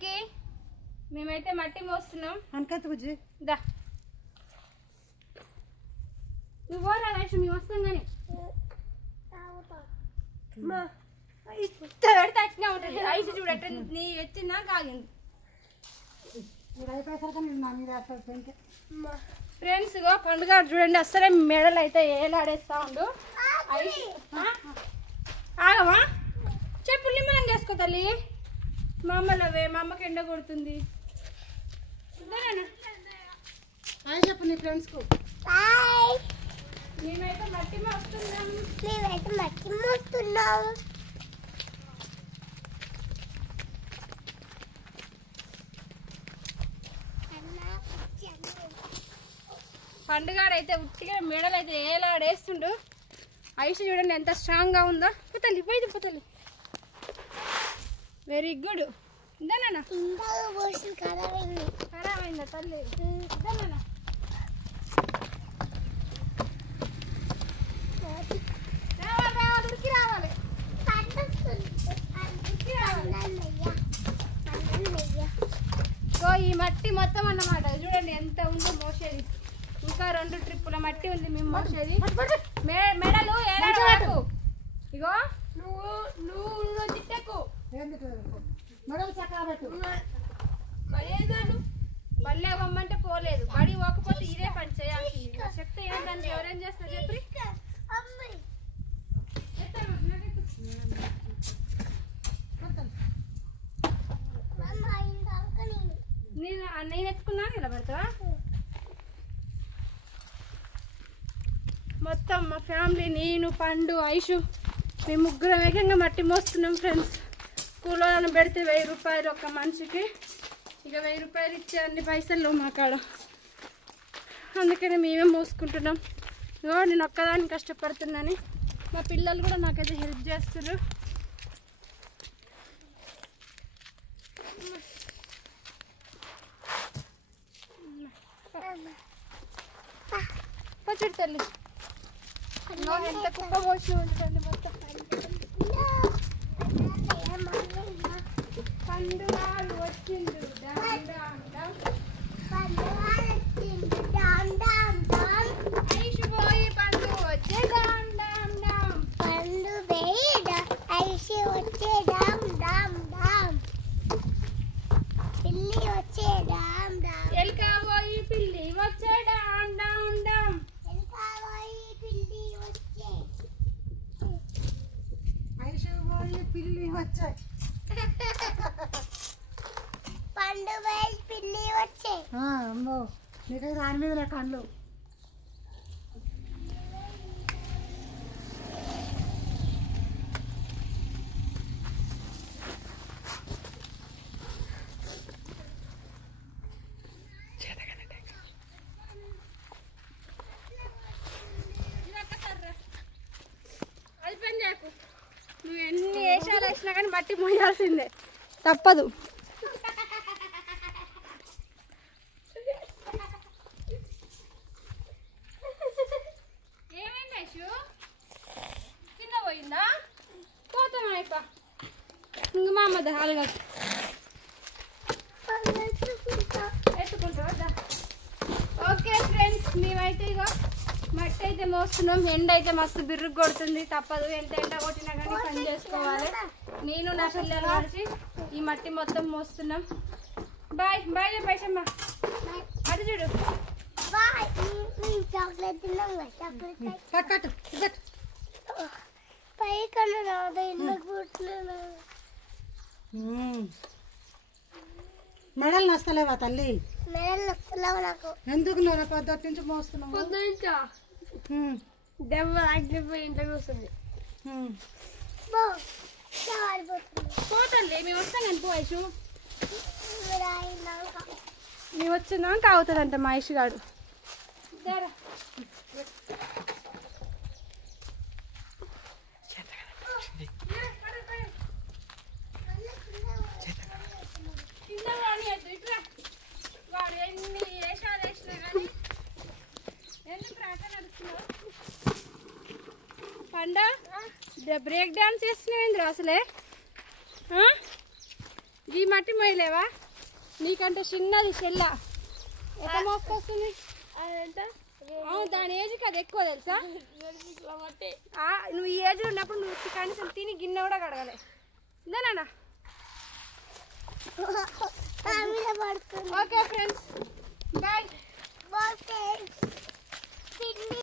అందరికి మేమైతే మట్టి మోస్తున్నాం అనకత బుజ్జి దా నువ్వు పోరా వైషు మేము వస్తాం కానీ ఇంత పెడితే వచ్చినా ఉంటుంది ఐసు చూడట నీ ఎత్తిందా కాగింది ఫ్రెండ్స్ ఇగో పండుగ చూడండి అసలే మెడలు అయితే ఏలాడేస్తా ఉండు ఆగమా చెప్పులు నిమ్మలం చేసుకో తల్లి మా అమ్మలవే మా అమ్మకి ఎండ కొడుతుంది చెప్పు నీ ఫ్రెండ్స్ కు మేమైతే మట్టి మోస్తున్నాం పండుగాడైతే ఉట్టిగా మెడలు అయితే ఏలాడేస్తుండు ఐసు చూడండి ఎంత స్ట్రాంగ్గా ఉందో పుతలి పోయింది పుతలి వెరీ గుడ్ ఇదేనా ఖరాబ్ అయిందా తల్లి ఇదేనా రావాలి ఉడికి రావాలి ఈ మట్టి మొత్తం అన్నమాట చూడండి ఎంత ఉందో మోసేది ఇంకా 2 ట్రిప్పుల మట్టి ఉంది మేము మోసేది మెడలు ఏలాడకు ఇగో నువ్వు తిట్టకు బళ్ళే పొమ్మంటే పోలేదు బడి పోకపోతే ఇదే పని చేయాల్సి చెప్తే ఏంటంటే ఎవరేం చేస్తారు చెప్పి నేను ఎత్తుకున్నా ఇలా పెడతావా మొత్తం మా ఫ్యామిలీ నేను పండు ఐషు మేము ముగ్గురం వేగంగా మట్టి మోస్తున్నాం ఫ్రెండ్స్ కూలోలను పెడితే 1000 రూపాయలు ఒక మనిషికి ఇక 1000 రూపాయలు ఇచ్చే అన్ని పైసలు మా కాడ అందుకని మేమే మోసుకుంటున్నాం ఇగో నేను ఒక్కదాన్ని కష్టపడుతున్నాను మా పిల్లలు కూడా నాకైతే హెల్ప్ చేస్తున్నారు పచ్చడి తల్లి ఎంత కుక్క పోసి ఉంటుంది మొత్తం పండుగలు వచ్చిండు ఐషు పోయి పండు వచ్చే డామ్ డామ్ డామ్ పండు బేడ ఐషు వచ్చే డామ్ డామ్ డామ్ పిల్లి వచ్చే డామ్ డామ్ ఎల్క పోయి పిల్లి వచ్చే డామ్ డామ్ డామ్ ఎల్క పోయి పిల్లి వచ్చే ఐషు పోయి పిల్లి వచ్చే పండు పోయి పిల్లి వచ్చే అమ్మో నీకు దాని మీద కళ్ళు అది పని చేయకు నువ్వు ఎన్ని వేషాలు వేసినా కానీ మట్టి మోయాల్సిందే తప్పదు ఏమైంది ఐషు కింద పోయిందా పోతాం అయిప ఇంక మా అమ్మ హాలు కట్టు ఎత్తుకుంటావా ఓకే ఫ్రెండ్స్ మేమైతే ఇగో మట్టి అయితే మోస్తున్నాం ఎండ అయితే మస్తు బిర్రు కొడుతుంది తప్పదు ఎంత ఎండ కొట్టినా కానీ పని చేసుకోవాలి నేను నా పిల్లలు కలిసి ఈ మట్టి మొత్తం మోస్తున్నాం బాయ్ బాయ్ పైసమ్మ అది చూడు చాక్లెట్ తిన్నాం చాక్లెట్ కట్టు పై కన్నా రాదు ఇల్లు కూర్చున్నా మెడలు నస్తలేవా తల్లి మెడలు నచ్చలేవు నాకు ఎందుకు నేను పొద్దుటి నుంచి మోస్తున్నావు పొద్దునుంచా దెబ్బ ఆగిపోయి ఇంట్లో కూర్చుంది పోతుంది మేము వస్తాం కానీ పోయేసు మేము వచ్చిందాక అవుతుందంట మా ఇషు గాడు వాడు ఎన్ని వేషాలు వేసినా కానీ ఎందుకు రాక నడుస్తున్నావు పండ బ్రేక్ డాన్స్ చేస్తున్నావేంద్ర అసలే ఈ మట్టి మొయ్యలేవా? నీకంటే చిన్నది చెల్ల ఎట్లా మోసుకొస్తుంది? దాని ఏజ్కి అది ఎక్కువ తెలుసా? నువ్వు ఈ ఏజ్ ఉన్నప్పుడు నువ్వు కనీసం తిని గిన్నె కూడా కడగలే. ఇందేనా? Okay friends,